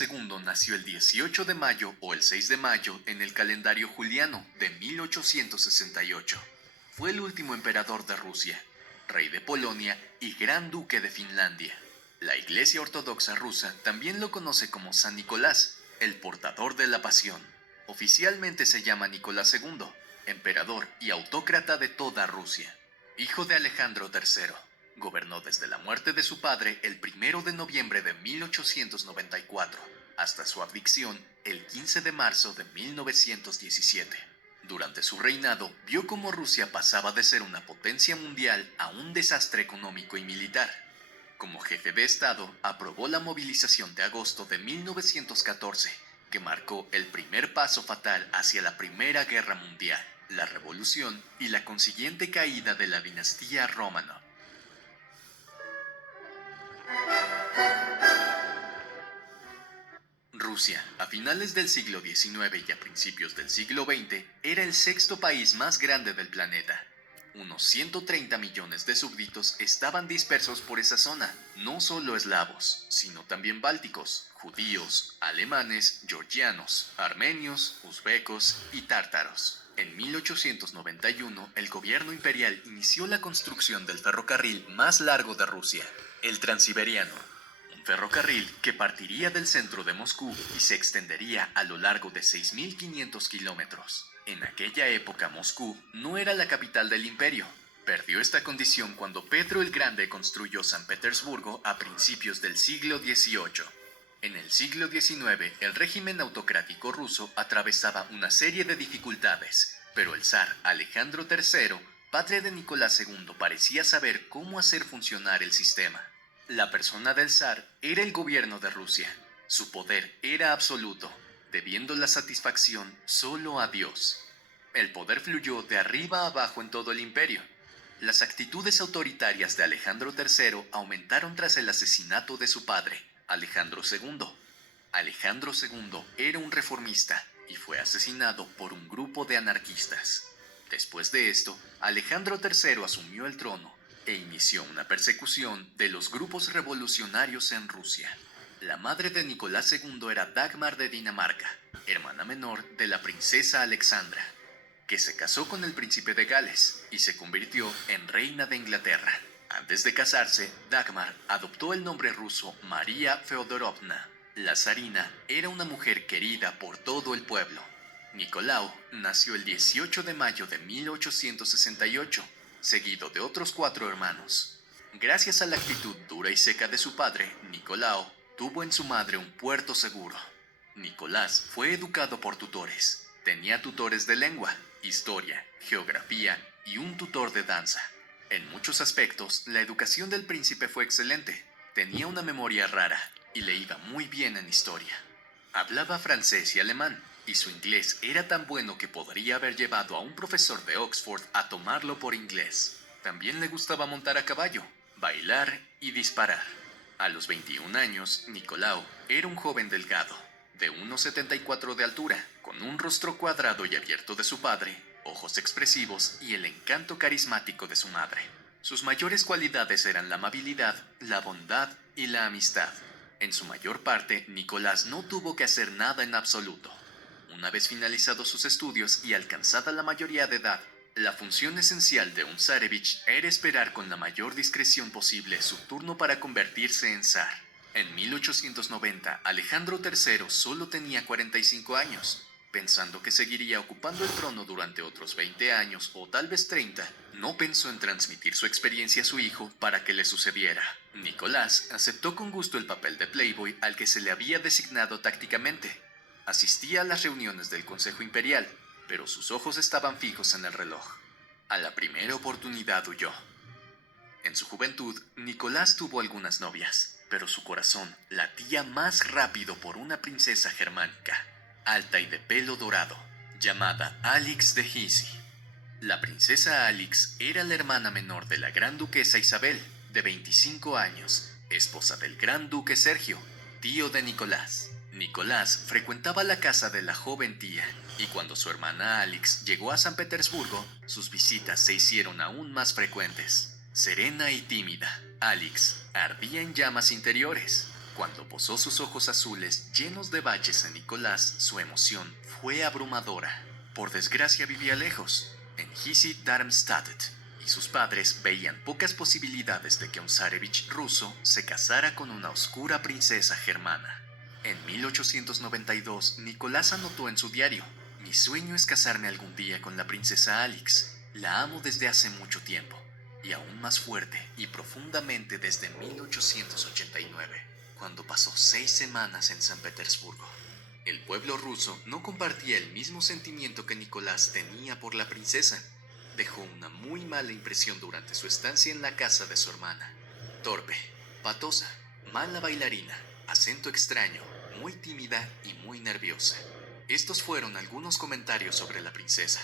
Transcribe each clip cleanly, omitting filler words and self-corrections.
Nicolás II nació el 18 de mayo o el 6 de mayo en el calendario juliano de 1868. Fue el último emperador de Rusia, rey de Polonia y gran duque de Finlandia. La Iglesia Ortodoxa rusa también lo conoce como San Nicolás, el portador de la pasión. Oficialmente se llama Nicolás II, emperador y autócrata de toda Rusia. Hijo de Alejandro III, gobernó desde la muerte de su padre el 1 de noviembre de 1894 hasta su abdicación el 15 de marzo de 1917. Durante su reinado vio cómo Rusia pasaba de ser una potencia mundial a un desastre económico y militar. Como jefe de Estado, aprobó la movilización de agosto de 1914, que marcó el primer paso fatal hacia la Primera Guerra Mundial, la Revolución y la consiguiente caída de la dinastía Romanov. Rusia, a finales del siglo XIX y a principios del siglo XX, era el sexto país más grande del planeta. Unos 130 millones de súbditos estaban dispersos por esa zona, no solo eslavos, sino también bálticos, judíos, alemanes, georgianos, armenios, uzbecos y tártaros. En 1891, el gobierno imperial inició la construcción del ferrocarril más largo de Rusia, el Transiberiano. Un ferrocarril que partiría del centro de Moscú y se extendería a lo largo de 6.500 kilómetros. En aquella época Moscú no era la capital del imperio. Perdió esta condición cuando Pedro el Grande construyó San Petersburgo a principios del siglo XVIII. En el siglo XIX, el régimen autocrático ruso atravesaba una serie de dificultades, pero el zar Alejandro III, padre de Nicolás II, parecía saber cómo hacer funcionar el sistema. La persona del zar era el gobierno de Rusia. Su poder era absoluto, debiendo la satisfacción solo a Dios. El poder fluyó de arriba a abajo en todo el imperio. Las actitudes autoritarias de Alejandro III aumentaron tras el asesinato de su padre, Alejandro II. Alejandro II era un reformista y fue asesinado por un grupo de anarquistas. Después de esto, Alejandro III asumió el trono e inició una persecución de los grupos revolucionarios en Rusia. La madre de Nicolás II era Dagmar de Dinamarca, hermana menor de la princesa Alexandra, que se casó con el príncipe de Gales y se convirtió en reina de Inglaterra. Antes de casarse, Dagmar adoptó el nombre ruso María Feodorovna. La zarina era una mujer querida por todo el pueblo. Nicolau nació el 18 de mayo de 1868, seguido de otros 4 hermanos. Gracias a la actitud dura y seca de su padre, Nicolau tuvo en su madre un puerto seguro. Nicolás fue educado por tutores. Tenía tutores de lengua, historia, geografía y un tutor de danza. En muchos aspectos, la educación del príncipe fue excelente. Tenía una memoria rara y le iba muy bien en historia. Hablaba francés y alemán, y su inglés era tan bueno que podría haber llevado a un profesor de Oxford a tomarlo por inglés. También le gustaba montar a caballo, bailar y disparar. A los 21 años, Nicolau era un joven delgado, de 1,74 de altura, con un rostro cuadrado y abierto de su padre, ojos expresivos y el encanto carismático de su madre. Sus mayores cualidades eran la amabilidad, la bondad y la amistad. En su mayor parte, Nicolás no tuvo que hacer nada en absoluto. Una vez finalizados sus estudios y alcanzada la mayoría de edad, la función esencial de un zarevich era esperar con la mayor discreción posible su turno para convertirse en zar. En 1890, Alejandro III solo tenía 45 años. Pensando que seguiría ocupando el trono durante otros 20 años o tal vez 30, no pensó en transmitir su experiencia a su hijo para que le sucediera. Nicolás aceptó con gusto el papel de playboy al que se le había designado tácticamente. Asistía a las reuniones del Consejo Imperial, pero sus ojos estaban fijos en el reloj. A la primera oportunidad huyó. En su juventud, Nicolás tuvo algunas novias, pero su corazón latía más rápido por una princesa germánica, alta y de pelo dorado, llamada Alix de Hesse. La princesa Alix era la hermana menor de la gran duquesa Isabel, de 25 años, esposa del gran duque Sergio, tío de Nicolás. Nicolás frecuentaba la casa de la joven tía, y cuando su hermana Alix llegó a San Petersburgo, sus visitas se hicieron aún más frecuentes. Serena y tímida, Alix ardía en llamas interiores. Cuando posó sus ojos azules llenos de baches en Nicolás, su emoción fue abrumadora. Por desgracia vivía lejos, en Hisi-Darmstadt, y sus padres veían pocas posibilidades de que un zarevich ruso se casara con una oscura princesa germana. En 1892, Nicolás anotó en su diario: "Mi sueño es casarme algún día con la princesa Alix. La amo desde hace mucho tiempo, y aún más fuerte y profundamente desde 1889, cuando pasó 6 semanas en San Petersburgo". El pueblo ruso no compartía el mismo sentimiento que Nicolás tenía por la princesa. Dejó una muy mala impresión durante su estancia en la casa de su hermana. Torpe, patosa, mala bailarina, acento extraño, muy tímida y muy nerviosa. Estos fueron algunos comentarios sobre la princesa.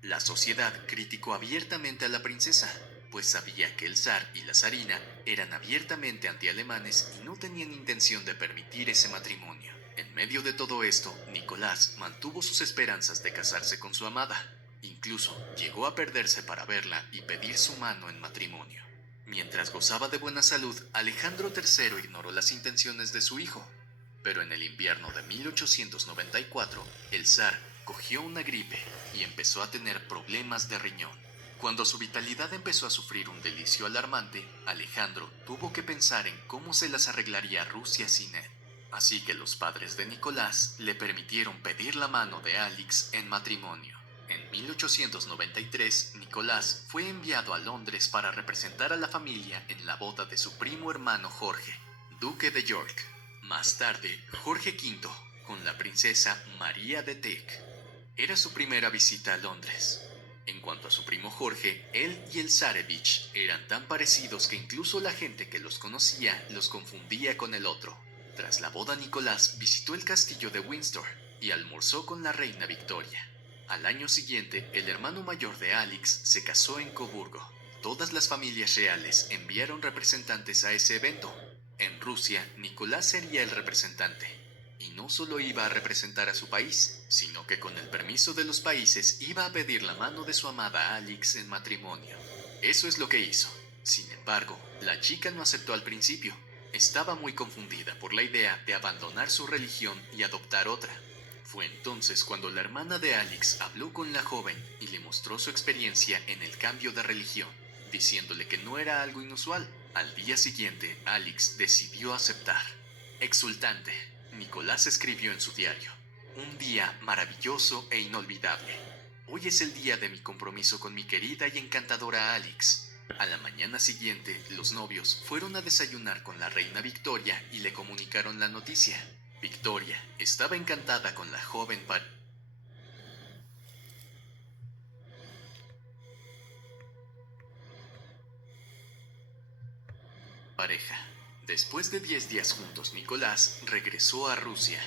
La sociedad criticó abiertamente a la princesa, pues sabía que el zar y la zarina eran abiertamente antialemanes y no tenían intención de permitir ese matrimonio. En medio de todo esto, Nicolás mantuvo sus esperanzas de casarse con su amada. Incluso llegó a perderse para verla y pedir su mano en matrimonio. Mientras gozaba de buena salud, Alejandro III ignoró las intenciones de su hijo. Pero en el invierno de 1894, el zar cogió una gripe y empezó a tener problemas de riñón. Cuando su vitalidad empezó a sufrir un delicio alarmante, Alejandro tuvo que pensar en cómo se las arreglaría Rusia sin él. Así que los padres de Nicolás le permitieron pedir la mano de Alix en matrimonio. En 1893, Nicolás fue enviado a Londres para representar a la familia en la boda de su primo hermano Jorge, duque de York. Más tarde, Jorge V, con la princesa María de Teck. Era su primera visita a Londres. En cuanto a su primo Jorge, él y el zarevich eran tan parecidos que incluso la gente que los conocía los confundía con el otro. Tras la boda, Nicolás visitó el castillo de Windsor y almorzó con la reina Victoria. Al año siguiente, el hermano mayor de Alix se casó en Coburgo. Todas las familias reales enviaron representantes a ese evento. En Rusia, Nicolás sería el representante. Y no solo iba a representar a su país, sino que con el permiso de los países iba a pedir la mano de su amada Alix en matrimonio. Eso es lo que hizo. Sin embargo, la chica no aceptó al principio. Estaba muy confundida por la idea de abandonar su religión y adoptar otra. Fue entonces cuando la hermana de Alix habló con la joven y le mostró su experiencia en el cambio de religión, diciéndole que no era algo inusual. Al día siguiente, Alix decidió aceptar. Exultante, Nicolás escribió en su diario: "Un día maravilloso e inolvidable. Hoy es el día de mi compromiso con mi querida y encantadora Alix". A la mañana siguiente, los novios fueron a desayunar con la reina Victoria y le comunicaron la noticia. Victoria estaba encantada con la joven pareja. Después de 10 días juntos, Nicolás regresó a Rusia.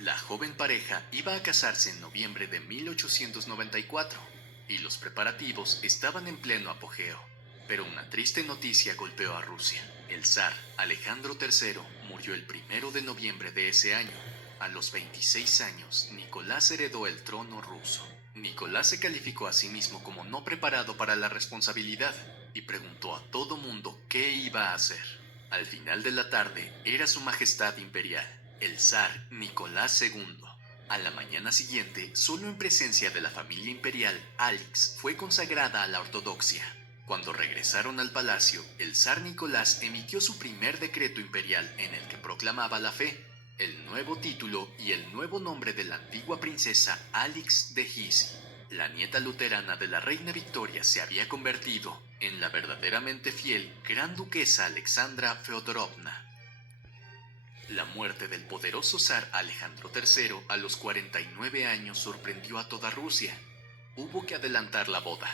La joven pareja iba a casarse en noviembre de 1894 y los preparativos estaban en pleno apogeo. Pero una triste noticia golpeó a Rusia. El zar Alejandro III murió el 1 de noviembre de ese año. A los 26 años, Nicolás heredó el trono ruso. Nicolás se calificó a sí mismo como no preparado para la responsabilidad y preguntó a todo mundo qué iba a hacer. Al final de la tarde, era su majestad imperial, el zar Nicolás II. A la mañana siguiente, solo en presencia de la familia imperial, Alix fue consagrada a la ortodoxia. Cuando regresaron al palacio, el zar Nicolás emitió su primer decreto imperial en el que proclamaba la fe, el nuevo título y el nuevo nombre de la antigua princesa Alix de Hisi. La nieta luterana de la reina Victoria se había convertido en la verdaderamente fiel gran duquesa Alexandra Feodorovna. La muerte del poderoso zar Alejandro III a los 49 años sorprendió a toda Rusia. Hubo que adelantar la boda.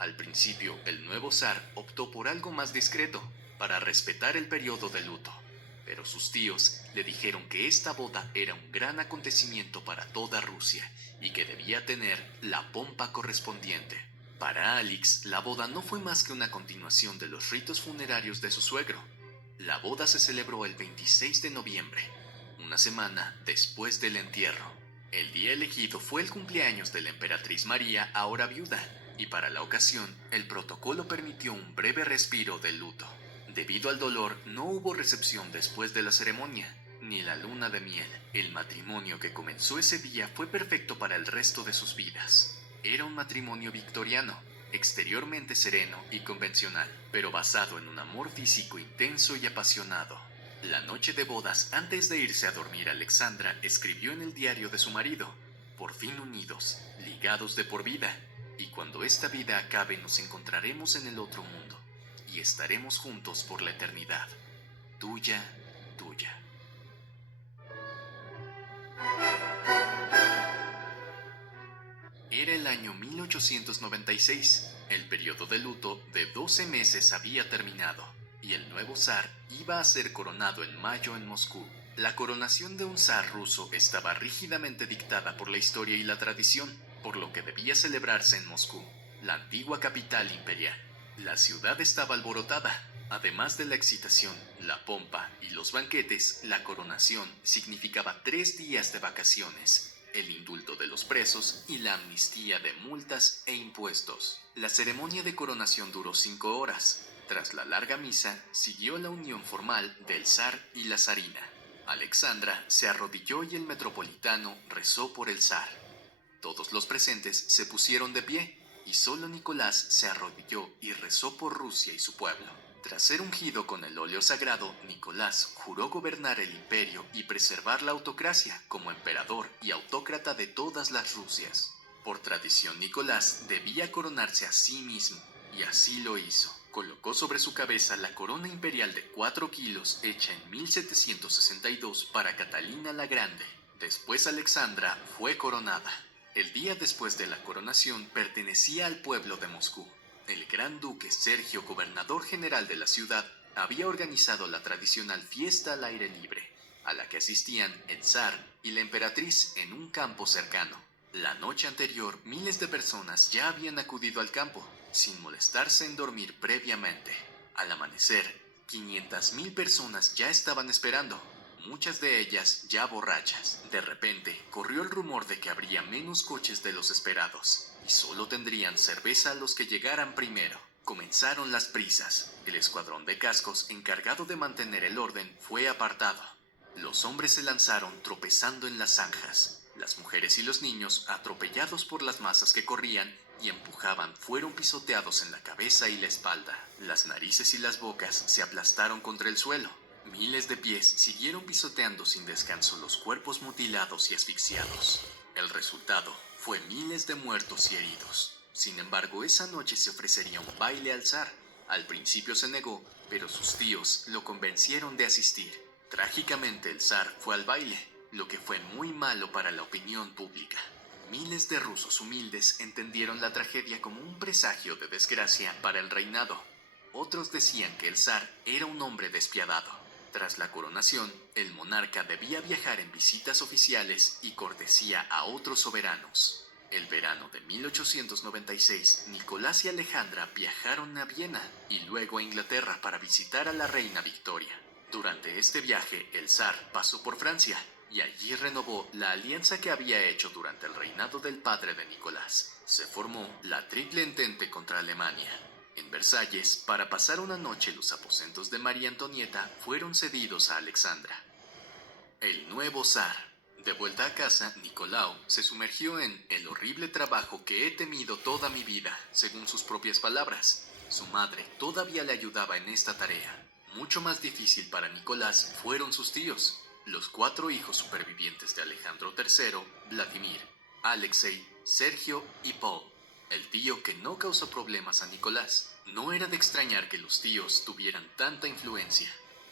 Al principio, el nuevo zar optó por algo más discreto, para respetar el periodo de luto. Pero sus tíos le dijeron que esta boda era un gran acontecimiento para toda Rusia y que debía tener la pompa correspondiente. Para Alix, la boda no fue más que una continuación de los ritos funerarios de su suegro. La boda se celebró el 26 de noviembre, una semana después del entierro. El día elegido fue el cumpleaños de la emperatriz María, ahora viuda, y para la ocasión, el protocolo permitió un breve respiro de luto. Debido al dolor, no hubo recepción después de la ceremonia, ni la luna de miel. El matrimonio que comenzó ese día fue perfecto para el resto de sus vidas. Era un matrimonio victoriano, exteriormente sereno y convencional, pero basado en un amor físico intenso y apasionado. La noche de bodas, antes de irse a dormir, Alexandra escribió en el diario de su marido: por fin unidos, ligados de por vida, y cuando esta vida acabe nos encontraremos en el otro mundo, y estaremos juntos por la eternidad. Tuya, tuya. Era el año 1896. El periodo de luto de 12 meses había terminado, y el nuevo zar iba a ser coronado en mayo en Moscú. La coronación de un zar ruso estaba rígidamente dictada por la historia y la tradición, por lo que debía celebrarse en Moscú, la antigua capital imperial. La ciudad estaba alborotada. Además de la excitación, la pompa y los banquetes, la coronación significaba 3 días de vacaciones, el indulto de los presos y la amnistía de multas e impuestos. La ceremonia de coronación duró 5 horas. Tras la larga misa, siguió la unión formal del zar y la zarina. Alexandra se arrodilló y el metropolitano rezó por el zar. Todos los presentes se pusieron de pie, y solo Nicolás se arrodilló y rezó por Rusia y su pueblo. Tras ser ungido con el óleo sagrado, Nicolás juró gobernar el imperio y preservar la autocracia como emperador y autócrata de todas las Rusias. Por tradición, Nicolás debía coronarse a sí mismo, y así lo hizo. Colocó sobre su cabeza la corona imperial de 4 kilos hecha en 1762 para Catalina la Grande. Después Alexandra fue coronada. El día después de la coronación pertenecía al pueblo de Moscú. El gran duque Sergio, gobernador general de la ciudad, había organizado la tradicional fiesta al aire libre, a la que asistían el zar y la emperatriz en un campo cercano. La noche anterior, miles de personas ya habían acudido al campo, sin molestarse en dormir previamente. Al amanecer, 500,000 personas ya estaban esperando, muchas de ellas ya borrachas. De repente, corrió el rumor de que habría menos coches de los esperados, y solo tendrían cerveza a los que llegaran primero. Comenzaron las prisas. El escuadrón de cascos, encargado de mantener el orden, fue apartado. Los hombres se lanzaron tropezando en las zanjas. Las mujeres y los niños, atropellados por las masas que corrían y empujaban, fueron pisoteados en la cabeza y la espalda. Las narices y las bocas se aplastaron contra el suelo. Miles de pies siguieron pisoteando sin descanso los cuerpos mutilados y asfixiados. El resultado fue miles de muertos y heridos. Sin embargo, esa noche se ofrecería un baile al zar. Al principio se negó, pero sus tíos lo convencieron de asistir. Trágicamente, el zar fue al baile, lo que fue muy malo para la opinión pública. Miles de rusos humildes entendieron la tragedia como un presagio de desgracia para el reinado. Otros decían que el zar era un hombre despiadado. Tras la coronación, el monarca debía viajar en visitas oficiales y cortesía a otros soberanos. El verano de 1896, Nicolás y Alejandra viajaron a Viena y luego a Inglaterra para visitar a la reina Victoria. Durante este viaje, el zar pasó por Francia y allí renovó la alianza que había hecho durante el reinado del padre de Nicolás. Se formó la Triple Entente contra Alemania. En Versalles, para pasar una noche, los aposentos de María Antonieta fueron cedidos a Alexandra. El nuevo zar. De vuelta a casa, Nicolau se sumergió en el horrible trabajo que he temido toda mi vida, según sus propias palabras. Su madre todavía le ayudaba en esta tarea. Mucho más difícil para Nicolás fueron sus tíos, los 4 hijos supervivientes de Alejandro III, Vladimir, Alexei, Sergio y Paul. El tío que no causó problemas a Nicolás. No era de extrañar que los tíos tuvieran tanta influencia.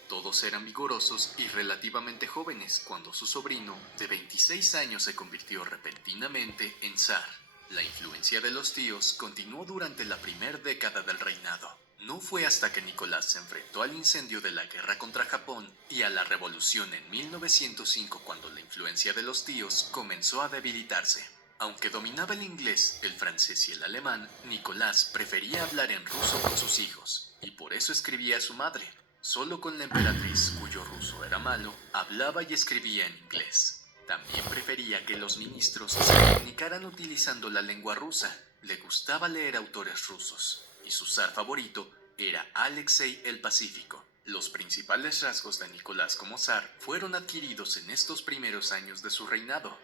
Todos eran vigorosos y relativamente jóvenes cuando su sobrino, de 26 años, se convirtió repentinamente en zar. La influencia de los tíos continuó durante la primera década del reinado. No fue hasta que Nicolás se enfrentó al incendio de la guerra contra Japón y a la revolución en 1905 cuando la influencia de los tíos comenzó a debilitarse. Aunque dominaba el inglés, el francés y el alemán, Nicolás prefería hablar en ruso con sus hijos, y por eso escribía a su madre. Solo con la emperatriz, cuyo ruso era malo, hablaba y escribía en inglés. También prefería que los ministros se comunicaran utilizando la lengua rusa. Le gustaba leer autores rusos, y su zar favorito era Alexei el Pacífico. Los principales rasgos de Nicolás como zar fueron adquiridos en estos primeros años de su reinado.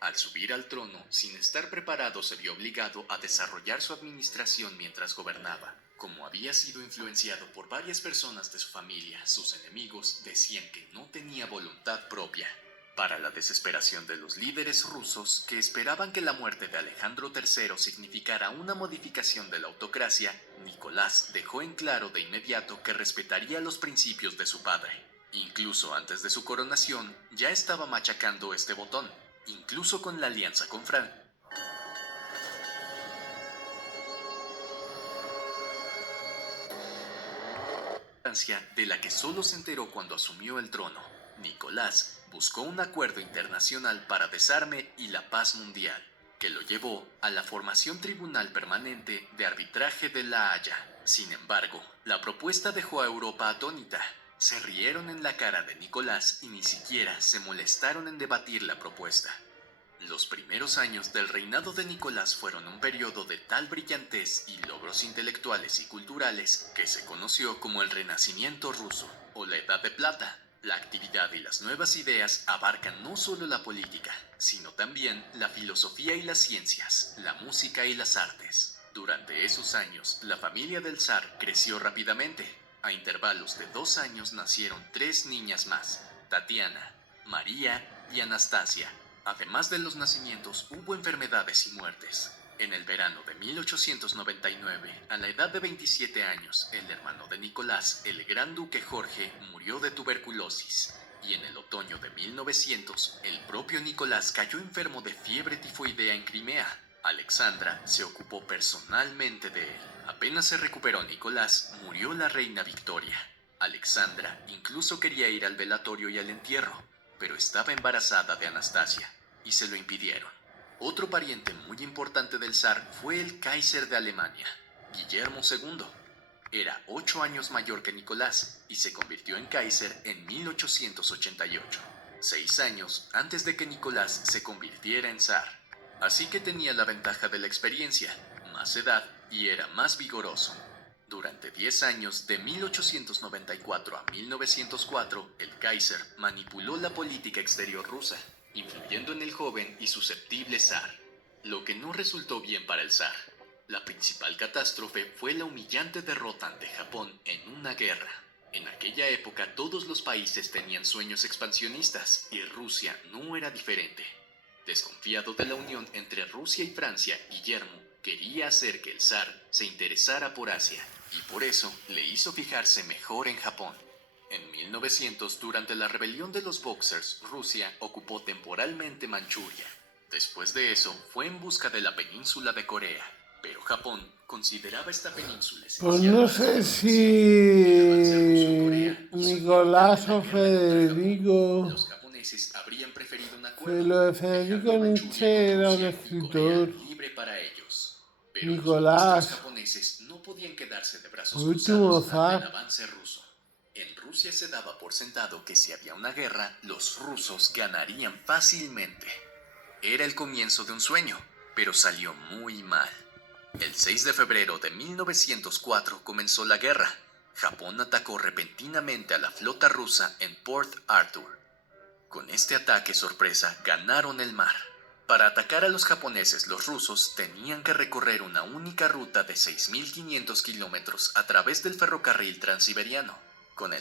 Al subir al trono, sin estar preparado, se vio obligado a desarrollar su administración mientras gobernaba. Como había sido influenciado por varias personas de su familia, sus enemigos decían que no tenía voluntad propia. Para la desesperación de los líderes rusos, que esperaban que la muerte de Alejandro III significara una modificación de la autocracia, Nicolás dejó en claro de inmediato que respetaría los principios de su padre. Incluso antes de su coronación, ya estaba machacando este botón, incluso con la alianza con Francia, de la que solo se enteró cuando asumió el trono. Nicolás buscó un acuerdo internacional para desarme y la paz mundial, que lo llevó a la formación Tribunal Permanente de Arbitraje de La Haya. Sin embargo, la propuesta dejó a Europa atónita. Se rieron en la cara de Nicolás y ni siquiera se molestaron en debatir la propuesta. Los primeros años del reinado de Nicolás fueron un periodo de tal brillantez y logros intelectuales y culturales que se conoció como el Renacimiento ruso o la Edad de Plata. La actividad y las nuevas ideas abarcan no solo la política, sino también la filosofía y las ciencias, la música y las artes. Durante esos años, la familia del zar creció rápidamente. A intervalos de 2 años nacieron 3 niñas más: Tatiana, María y Anastasia. Además de los nacimientos, hubo enfermedades y muertes. En el verano de 1899, a la edad de 27 años, el hermano de Nicolás, el gran duque Jorge, murió de tuberculosis. Y en el otoño de 1900, el propio Nicolás cayó enfermo de fiebre tifoidea en Crimea. Alexandra se ocupó personalmente de él. Apenas se recuperó Nicolás, murió la reina Victoria. Alexandra incluso quería ir al velatorio y al entierro, pero estaba embarazada de Anastasia, y se lo impidieron. Otro pariente muy importante del zar fue el Kaiser de Alemania, Guillermo II. Era 8 años mayor que Nicolás, y se convirtió en Kaiser en 1888, 6 años antes de que Nicolás se convirtiera en zar. Así que tenía la ventaja de la experiencia, más edad y era más vigoroso. Durante 10 años, de 1894 a 1904, el Kaiser manipuló la política exterior rusa, influyendo en el joven y susceptible zar, lo que no resultó bien para el zar. La principal catástrofe fue la humillante derrota ante Japón en una guerra. En aquella época todos los países tenían sueños expansionistas y Rusia no era diferente. Desconfiado de la unión entre Rusia y Francia, Guillermo quería hacer que el zar se interesara por Asia, y por eso le hizo fijarse mejor en Japón. En 1900, durante la rebelión de los Boxers, Rusia ocupó temporalmente Manchuria. Después de eso, fue en busca de la península de Corea, pero Japón consideraba esta península Pues esencial no para sé su dominación. El avance ruso en Corea si hizo Nicolás inviable o la guerra contra Japón. Federico, Los japoneses habrían preferido un si acuerdo, lo de Federico dejando Manchuria con Nietzsche era un Rusia y Corea escritor, libre para ellos. Pero los ministros Nicolás, japoneses no podían quedarse de brazos último cruzados ante el zar. avance ruso. En Rusia se daba por sentado que si había una guerra, los rusos ganarían fácilmente. Era el comienzo de un sueño, pero salió muy mal. El 6 de febrero de 1904 comenzó la guerra. Japón atacó repentinamente a la flota rusa en Port Arthur. Con este ataque sorpresa ganaron el mar. Para atacar a los japoneses, los rusos tenían que recorrer una única ruta de 6.500 kilómetros a través del ferrocarril transiberiano. Con el